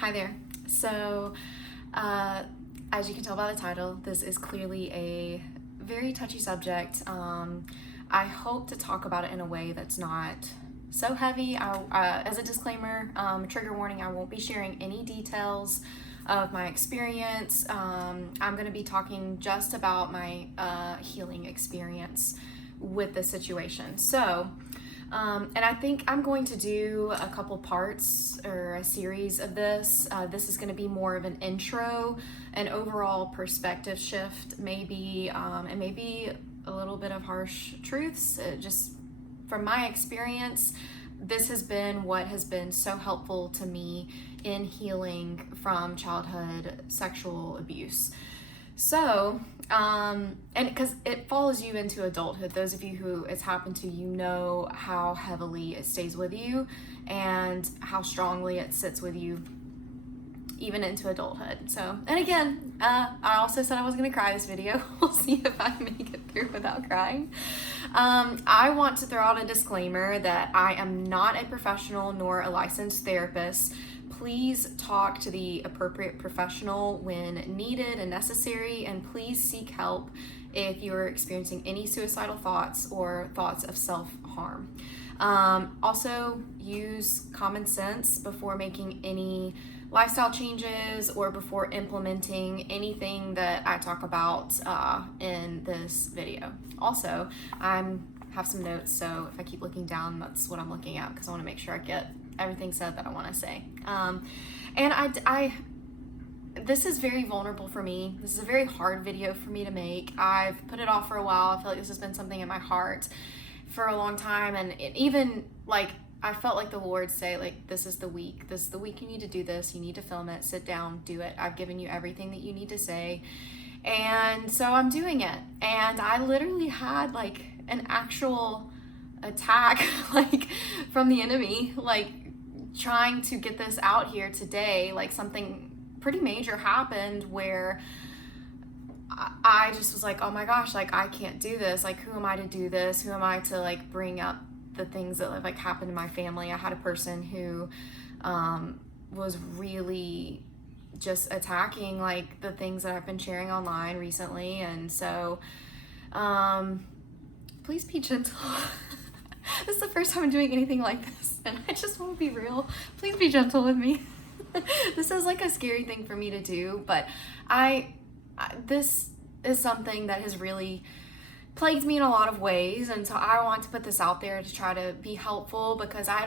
Hi there. So, as you can tell by the title, this is clearly a very touchy subject. I hope to talk about it in a way that's not so heavy. As a disclaimer, trigger warning, I won't be sharing any details of my experience. I'm going to be talking just about my healing experience with the situation. And I think I'm going to do a couple parts or a series of this. This is going to be more of an intro, an overall perspective shift, maybe, and maybe a little bit of harsh truths. Just from my experience, this has been what has been so helpful to me in healing from childhood sexual abuse. So, and because it follows you into adulthood, those of you who it's happened to, you know how heavily it stays with you and how strongly it sits with you even into adulthood. So, and again, I also said I was going to cry this video. We'll see if I make it through without crying. I want to throw out a disclaimer that I am not a professional nor a licensed therapist. Please talk to the appropriate professional when needed and necessary, and please seek help if you're experiencing any suicidal thoughts or thoughts of self-harm. Also, use common sense before making any lifestyle changes or before implementing anything that I talk about in this video. Also, I have some notes, so if I keep looking down, that's what I'm looking at because I want to make sure I get everything said that I want to say. And I this is very vulnerable for me. This is a very hard video for me to make. I've put it off for a while. I feel like this has been something in my heart for a long time, and even like I felt like the Lord say, like, this is the week you need to do this. You need to film it, sit down, do it. I've given you everything that you need to say. And so I'm doing it. And I literally had like an actual attack like from the enemy, like trying to get this out here today. Like something pretty major happened where I just was like, oh my gosh, like I can't do this. Like, who am I to do this? Who am I to like bring up the things that like happened in my family? I had a person who was really just attacking like the things that I've been sharing online recently. And so please be gentle. This is the first time I'm doing anything like this, and I just want to be real. Please be gentle with me. This is like a scary thing for me to do, but this is something that has really plagued me in a lot of ways, and so I want to put this out there to try to be helpful because I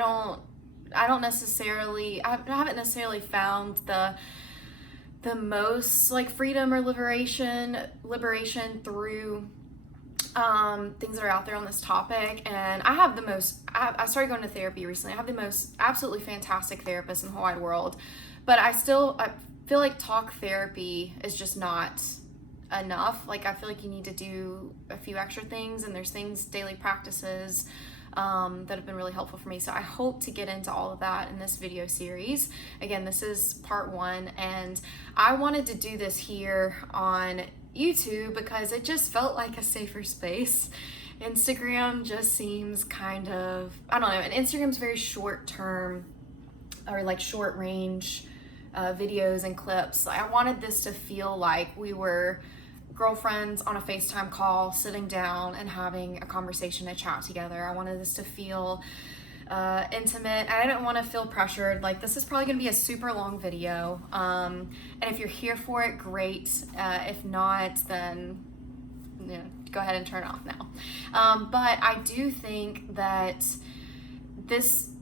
haven't necessarily found the most like freedom or liberation through things that are out there on this topic. And I have I started going to therapy recently. I have the most absolutely fantastic therapist in the whole wide world, but I feel like talk therapy is just not enough. Like I feel like you need to do a few extra things, and there's daily practices that have been really helpful for me. So I hope to get into all of that in this video series. Again, this is part 1, and I wanted to do this here on YouTube because it just felt like a safer space. Instagram just seems kind of, I don't know, and Instagram's very short term or like short range videos and clips. I wanted this to feel like we were girlfriends on a FaceTime call, sitting down and having a conversation, a chat together. I wanted this to feel intimate. I didn't want to feel pressured. Like, this is probably going to be a super long video. And if you're here for it, great. If not, then go ahead and turn it off now. But I do think that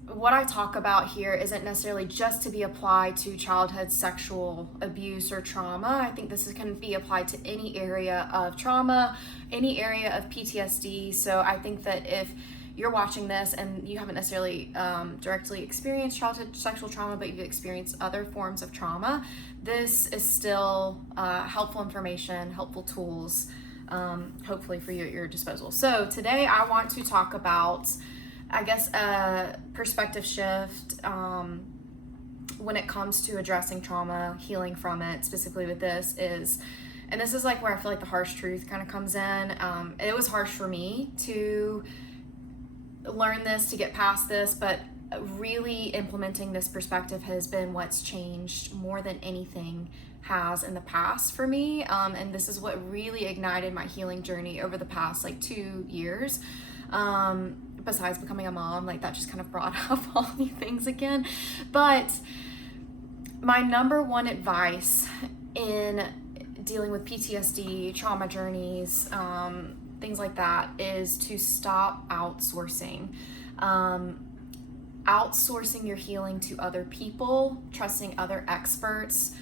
what I talk about here isn't necessarily just to be applied to childhood sexual abuse or trauma. I think this can be applied to any area of trauma, any area of PTSD. So I think that if you're watching this and you haven't necessarily directly experienced childhood sexual trauma, but you've experienced other forms of trauma, this is still helpful information, helpful tools, hopefully for you at your disposal. So today I want to talk about, I guess, a perspective shift when it comes to addressing trauma, healing from it. Specifically with this is, and this is like where I feel like the harsh truth kind of comes in. It was harsh for me to learn this, to get past this, but really implementing this perspective has been what's changed more than anything has in the past for me. And this is what really ignited my healing journey over the past like 2 years. Besides becoming a mom, like that just kind of brought up all these things again. But my number one advice in dealing with PTSD, trauma journeys, things like that, is to stop outsourcing. Outsourcing your healing to other people, trusting other experts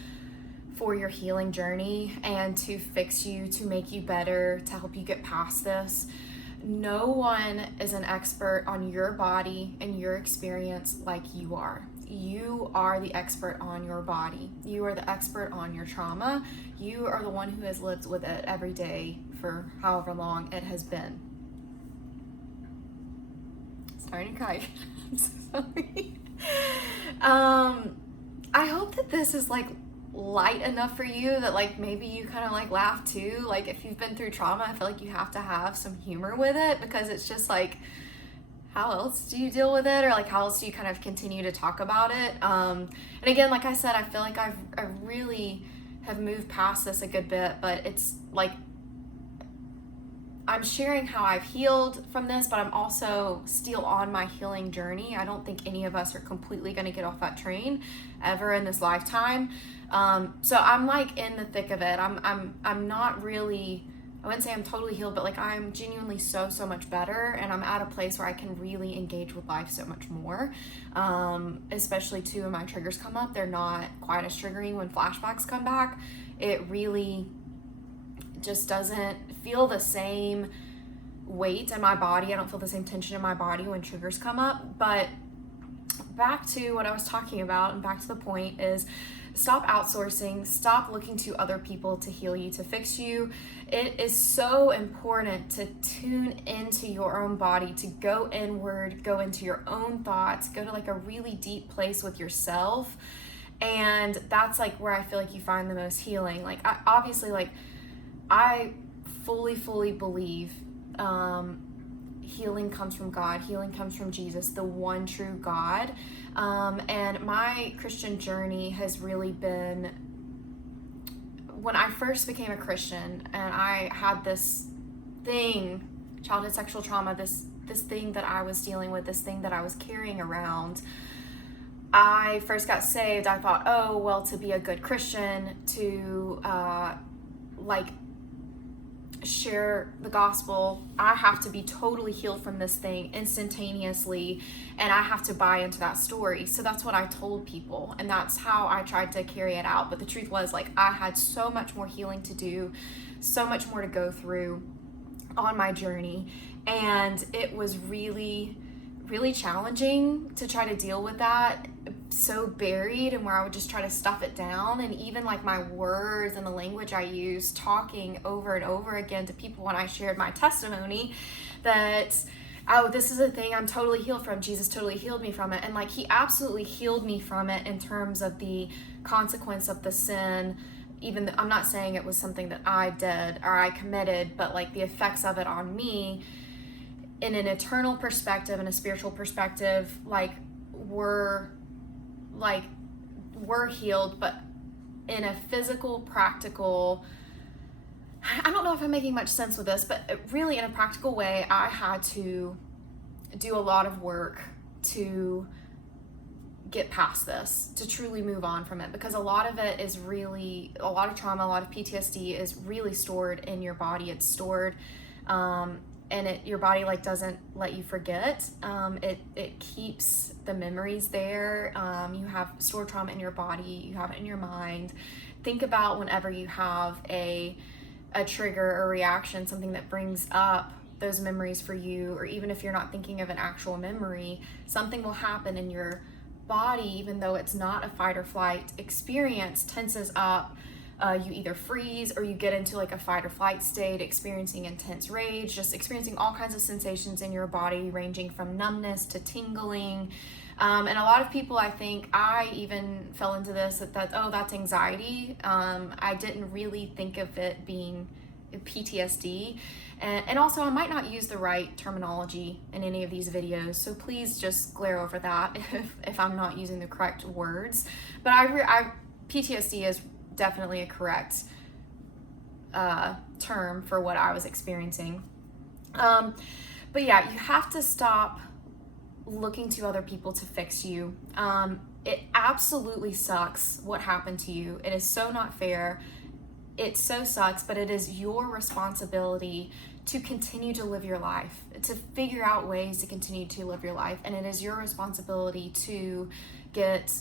for your healing journey and to fix you, to make you better, to help you get past this. No one is an expert on your body and your experience like you are. You are the expert on your body. You are the expert on your trauma. You are the one who has lived with it every day for however long it has been. Starting to cry. I'm so sorry. I hope that this is like light enough for you that like maybe you kind of like laugh too. Like if you've been through trauma, I feel like you have to have some humor with it, because it's just like, how else do you deal with it, or like how else do you kind of continue to talk about it? And again, like I said, I feel like I really have moved past this a good bit, but it's like I'm sharing how I've healed from this, but I'm also still on my healing journey. I don't think any of us are completely going to get off that train ever in this lifetime. So I'm like in the thick of it. I'm not really, I wouldn't say I'm totally healed, but like I'm genuinely so much better, and I'm at a place where I can really engage with life so much more. Especially too when my triggers come up, they're not quite as triggering when flashbacks come back. It really just doesn't feel the same weight in my body. I don't feel the same tension in my body when triggers come up. But back to what I was talking about, and back to the point, is stop outsourcing, stop looking to other people to heal you, to fix you. It is so important to tune into your own body, to go inward, go into your own thoughts, go to like a really deep place with yourself. And that's like where I feel like you find the most healing. Like I fully believe healing comes from God. Healing comes from Jesus, the one true God. And my Christian journey has really been, when I first became a Christian and I had this thing, childhood sexual trauma, this thing that I was dealing with, this thing that I was carrying around. I first got saved. I thought, oh, well, to be a good Christian, to share the gospel, I have to be totally healed from this thing instantaneously, and I have to buy into that story. So that's what I told people, and that's how I tried to carry it out. But the truth was, like, I had so much more healing to do, so much more to go through on my journey, and it was really challenging to try to deal with that, so buried, and where I would just try to stuff it down. And even like my words and the language I used, talking over and over again to people when I shared my testimony that, oh, this is a thing I'm totally healed from. Jesus totally healed me from it. And like, he absolutely healed me from it in terms of the consequence of the sin. Even I'm not saying it was something that I did or I committed, but like the effects of it on me in an eternal perspective and a spiritual perspective, we're healed, but in a physical, practical, I don't know if I'm making much sense with this, but really in a practical way, I had to do a lot of work to get past this, to truly move on from it, because a lot of it is really, a lot of trauma, a lot of PTSD is really stored in your body. It's stored, and your body like doesn't let you forget. It keeps the memories there. You have stored trauma in your body, you have it in your mind. Think about whenever you have a trigger or reaction, something that brings up those memories for you, or even if you're not thinking of an actual memory, something will happen in your body, even though it's not a fight or flight experience, tenses up. You either freeze or you get into like a fight or flight state, experiencing intense rage, just experiencing all kinds of sensations in your body, ranging from numbness to tingling. And a lot of people, I think, I even fell into this, that's anxiety. I didn't really think of it being PTSD. And also, I might not use the right terminology in any of these videos, so please just glare over that if I'm not using the correct words. But PTSD is definitely a correct term for what I was experiencing. But yeah, you have to stop looking to other people to fix you. It absolutely sucks what happened to you. It is so not fair. It so sucks, but it is your responsibility to continue to live your life, to figure out ways to continue to live your life. And it is your responsibility to get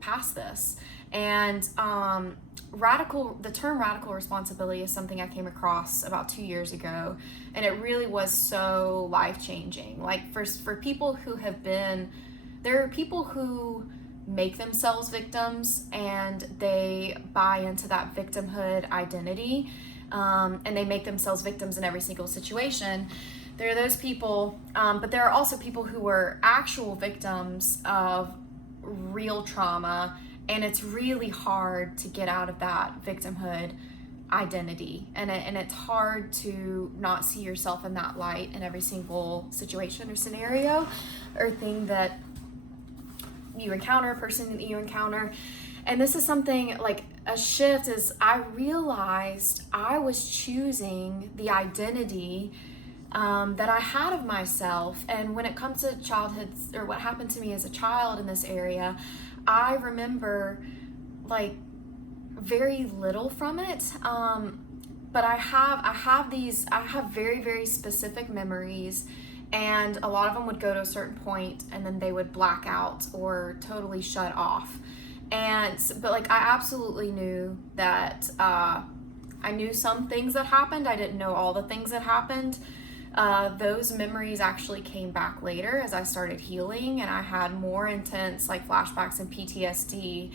past this. And the term radical responsibility is something I came across about 2 years ago, and it really was so life-changing. Like for people who have been, there are people who make themselves victims and they buy into that victimhood identity, and they make themselves victims in every single situation. There are those people, but there are also people who were actual victims of real trauma, and it's really hard to get out of that victimhood identity, and it's hard to not see yourself in that light in every single situation or scenario or thing that you encounter, a person that you encounter. And this is something like a shift is I realized I was choosing the identity that I had of myself. And when it comes to childhood or what happened to me as a child in this area, I remember like very little from it. But I have very, very specific memories, and a lot of them would go to a certain point and then they would black out or totally shut off. But like I absolutely knew that I knew some things that happened. I didn't know all the things that happened. Those memories actually came back later as I started healing, and I had more intense like flashbacks and PTSD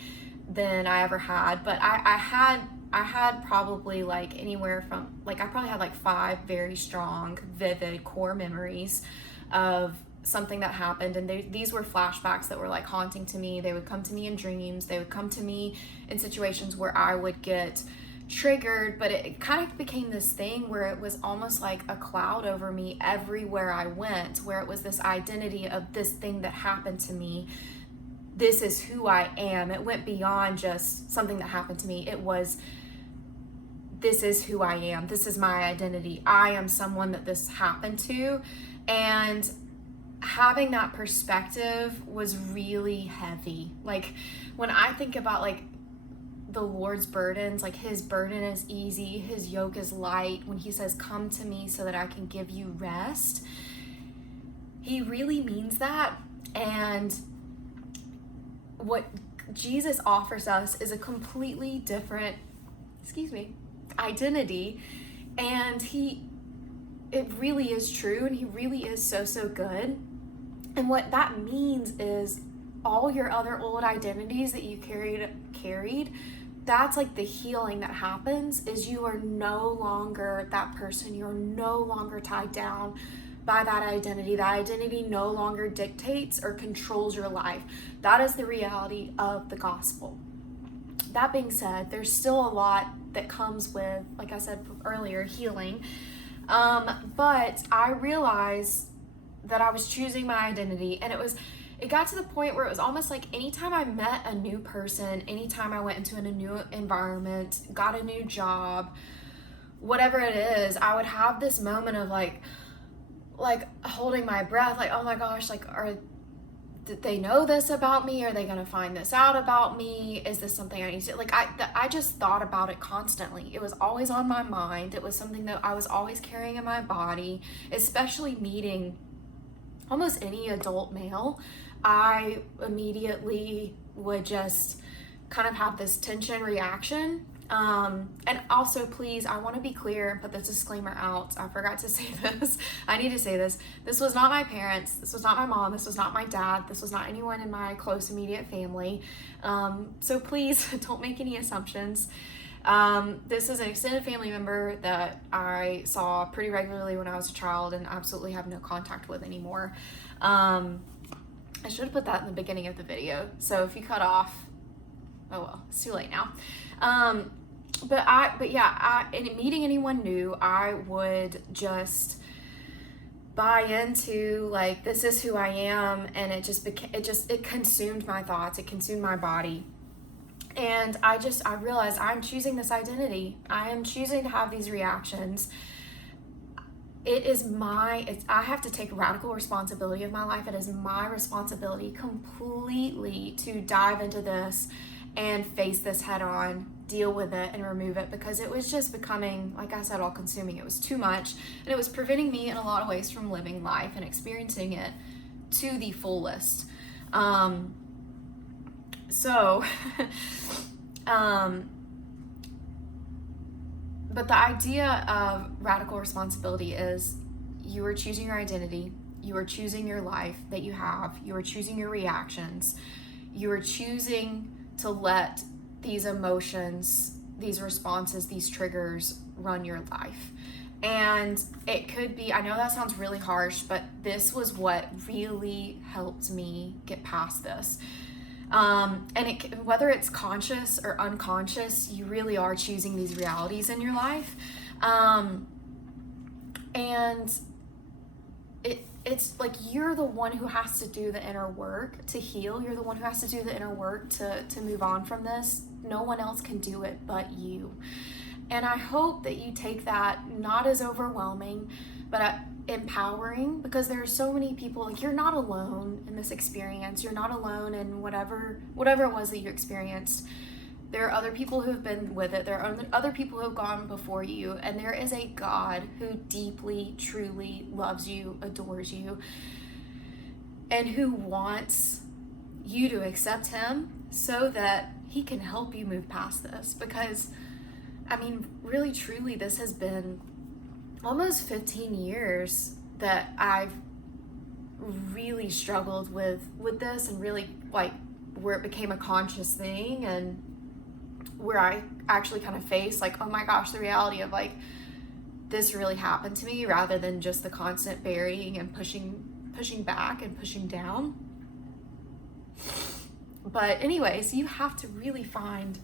than I ever had. But I had probably like anywhere from like I probably had like 5 very strong, vivid core memories of something that happened, and these were flashbacks that were like haunting to me. They would come to me in dreams. They would come to me in situations where I would get triggered, but it kind of became this thing where it was almost like a cloud over me everywhere I went, where it was this identity of this thing that happened to me. This is who I am. It went beyond just something that happened to me. It was, this is who I am. This is my identity. I am someone that this happened to. And having that perspective was really heavy. Like when I think about like the Lord's burdens, like his burden is easy, his yoke is light. When he says, come to me so that I can give you rest, he really means that. And what Jesus offers us is a completely different, identity. And it really is true, and he really is so, so good. And what that means is all your other old identities that you carried, that's like the healing that happens, is you are no longer that person. You're no longer tied down by that identity. That identity no longer dictates or controls your life. That is the reality of the gospel. That being said, there's still a lot that comes with, like I said earlier, healing. But I realized that I was choosing my identity, and it got to the point where it was almost like anytime I met a new person, anytime I went into a new environment, got a new job, whatever it is, I would have this moment of like holding my breath, like, oh my gosh, like, did they know this about me? Are they going to find this out about me? Is this something I need to, like, I just thought about it constantly. It was always on my mind. It was something that I was always carrying in my body, especially meeting almost any adult male. I immediately would just kind of have this tension reaction. And also, please, I want to be clear and put the disclaimer out. I forgot to say this. I need to say this. This was not my parents. This was not my mom. This was not my dad. This was not anyone in my close immediate family. So please don't make any assumptions. This is an extended family member that I saw pretty regularly when I was a child and absolutely have no contact with anymore. I should have put that in the beginning of the video. So if you cut off, oh well, it's too late now. but yeah, in meeting anyone new, I would just buy into like, this is who I am, and it consumed my thoughts, it consumed my body. And I realized I'm choosing this identity. I am choosing to have these reactions. I have to take radical responsibility of my life. It is my responsibility completely to dive into this and face this head on, deal with it and remove it, because it was just becoming, like I said, all consuming. It was too much, and it was preventing me in a lot of ways from living life and experiencing it to the fullest. But the idea of radical responsibility is you are choosing your identity, you are choosing your life that you have, you are choosing your reactions, you are choosing to let these emotions, these responses, these triggers run your life. And it could be, I know that sounds really harsh, but this was what really helped me get past this. Whether it's conscious or unconscious, you really are choosing these realities in your life. And it's like you're the one who has to do the inner work to heal. You're the one who has to do the inner work to move on from this. No one else can do it but you. And I hope that you take that not as overwhelming, but empowering, because there are so many people, like, you're not alone in this experience. You're not alone in whatever it was that you experienced. There are other people who have been with it. There are other people who have gone before you, and there is a God who deeply, truly loves you, adores you, and who wants you to accept him so that he can help you move past this. Because, I mean, really, truly, this has been almost 15 years that I've really struggled with this, and really, like, where it became a conscious thing, and where I actually kind of faced, like, oh my gosh, the reality of, like, this really happened to me, rather than just the constant burying and pushing back and pushing down. But anyways, you have to really find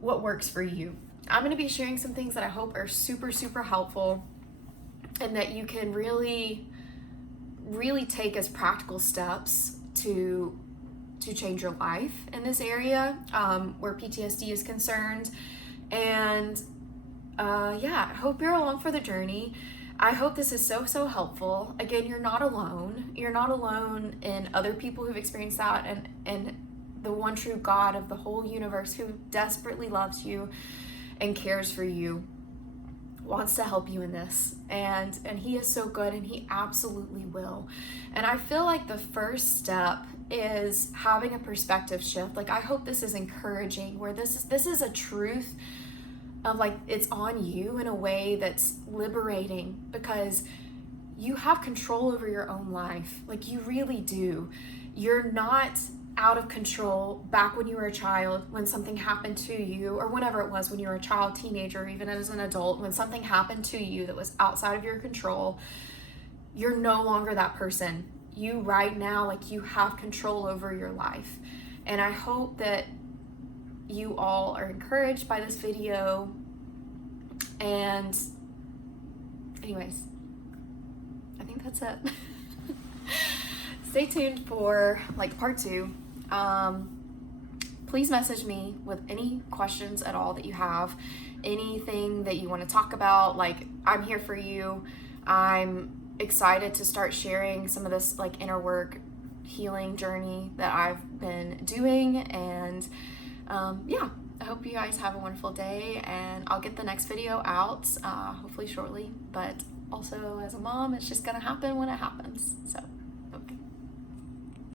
what works for you. I'm going to be sharing some things that I hope are super, super helpful, and that you can really, really take as practical steps to change your life in this area, where PTSD is concerned. And I hope you're along for the journey. I hope this is so helpful. Again, you're not alone. You're not alone in other people who've experienced that, and the one true God of the whole universe, who desperately loves you and cares for you, wants to help you in this. And he is so good, and he absolutely will. And I feel like the first step is having a perspective shift. Like, I hope this is encouraging, where this is a truth of, like, it's on you in a way that's liberating, because you have control over your own life. Like, you really do. You're not out of control back when you were a child, when something happened to you, or whenever it was, when you were a child, teenager, or even as an adult, when something happened to you that was outside of your control. You're no longer that person. You right now, like, you have control over your life. And I hope that you all are encouraged by this video. And anyways, I think that's it. Stay tuned for, like, part 2. Please message me with any questions at all that you have, anything that you want to talk about. Like, I'm here for you. I'm excited to start sharing some of this, like, inner work healing journey that I've been doing. And I hope you guys have a wonderful day, and I'll get the next video out hopefully shortly. But also, as a mom, it's just gonna happen when it happens. So